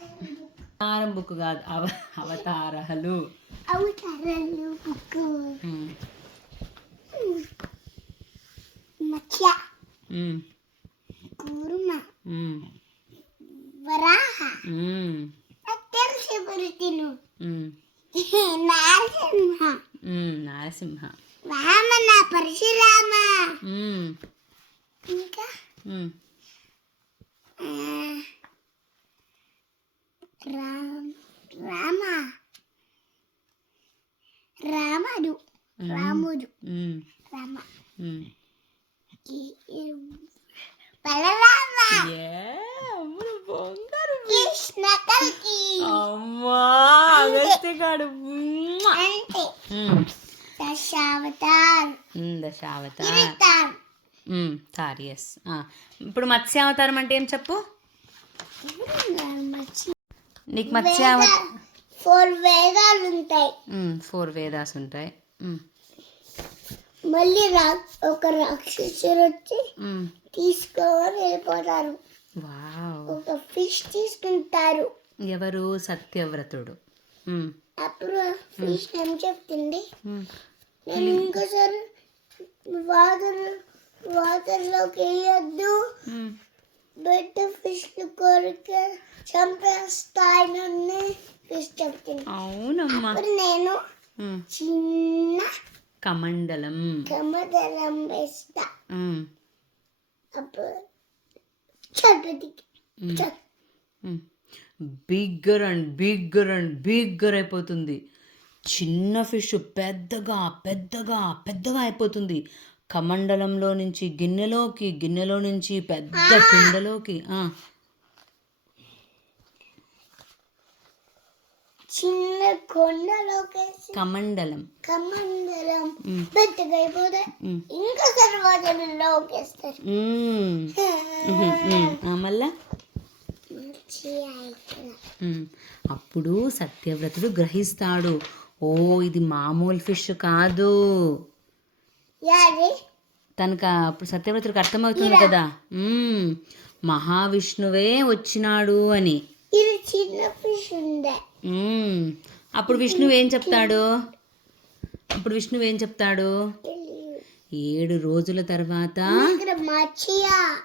అవతారం బుక్ కాదు అవ అవతారహలు అవతారాలు బుక్. ఉమ్, మత్స్య. రామ్ రామ రాముడు రాముడు రామ అమ్మా అగస్త్యగాడు. అంటే ఉమ్, దశావతార్. ఉమ్, దశావతార్. తార్ ఎస్ ఇప్పుడు మత్స్యావతారం అంటే ఏం చెప్పు? నీకు మత్స్యావతారం ఫోర్ వేదాలు ఉంటాయి. ఫోర్ వేదాస్ ఉంటాయి. మళ్ళీ రా ఒక రాక్షసుడు వచ్చి. తీసుకొని వెళ్ళిపోతారు. వావ్. ఒక ఫిష్ తీసుకుంటారు. ఎవరు? సత్యవ్రతుడు. అప్పుడు ఫిష్ ఏం చెప్తుంది? నేను ఇంకోసారి వాటర్ వాటర్లోకి వేయొద్దు. బెడ్ ఫిష్ కొరిక చంపేస్తాయని ఫిష్ చెప్తుంది అవునమ్మా. అప్పుడు నేను చిన్న కమండలం. కమదలం వేస్తా. అప్పుడు. Bigger and bigger and bigger అయిపోతుంది. చిన్న ఫిష్ పెద్దగా పెద్దగా పెద్దగా అయిపోతుంది. కమండలంలో నుంచి గిన్నెలోకి గిన్నెలో నుంచి పెద్ద కుండలోకి చిన్న కొండలోకి కమండలం. కమండలం. పెద్దగా అయిపోతే వేస్తారు. ఉమ్. ఆ, మళ్ళా? అప్పుడు సత్యవ్రతుడు గ్రహిస్తాడు ఓ ఇది మామూలు ఫిష్ కాదు. తనకు అప్పుడు సత్యవ్రతుడికి అర్థమవుతుంది కదా. మహావిష్ణువే వచ్చినాడు అని. అప్పుడు విష్ణువు ఏం చెప్తాడు? అప్పుడు విష్ణువు ఏం చెప్తాడు. ఏడు రోజుల తర్వాత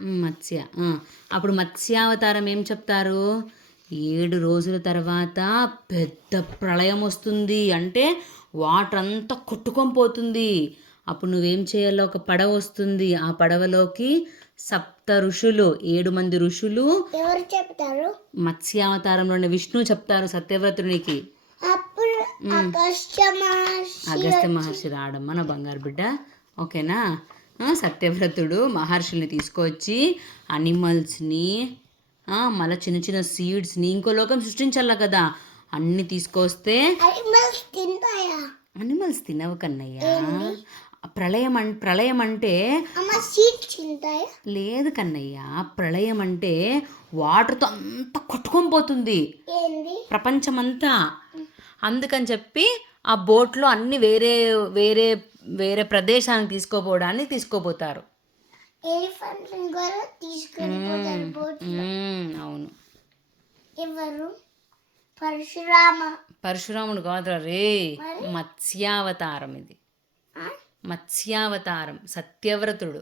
మత్స్య. అప్పుడు మత్స్యావతారం ఏం చెప్తారు? ఏడు రోజుల తర్వాత పెద్ద ప్రళయం వస్తుంది. అంటే వాటర్ అంతా కొట్టుకొని పోతుంది. అప్పుడు నువ్వేం చేయాలో ఒక పడవ వస్తుంది. ఆ పడవలోకి సప్త ఋషులు ఏడు మంది ఋషులు ఎవరు చెప్తారు? మత్స్యావతారంలోని విష్ణువు చెప్తారు సత్యవ్రతునికి. అగస్త్య మహర్షి రావడం మన బంగారు బిడ్డ. ఓకేనా? సత్యవ్రతుడు మహర్షుల్ని తీసుకొచ్చి అనిమల్స్ని మళ్ళీ చిన్న చిన్న సీడ్స్ని ఇంకో లోకం సృష్టించాల కదా? అన్ని తీసుకొస్తే అనిమల్స్ తినవు కన్నయ్య. ప్రళయం ప్రళయం అంటే లేదు కన్నయ్య ప్రళయం అంటే వాటర్తో అంతా కొట్టుకొని పోతుంది. ప్రపంచమంతా. అందుకని చెప్పి ఆ బోట్లో అన్ని వేరే వేరే వేరే ప్రదేశానికి తీసుకోపోవడానికి తీసుకోపోతారు. అవును. ఎవరు? పరశురామ. పరశురాముడు కాదురా రే మత్స్యావతారం ఇది? మత్స్యావతారం సత్యవ్రతుడు.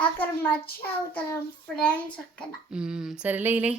అక్కడ మత్స్య అవతారం ఫ్రెండ్స్ అక్కడ సరేలే ఇలే.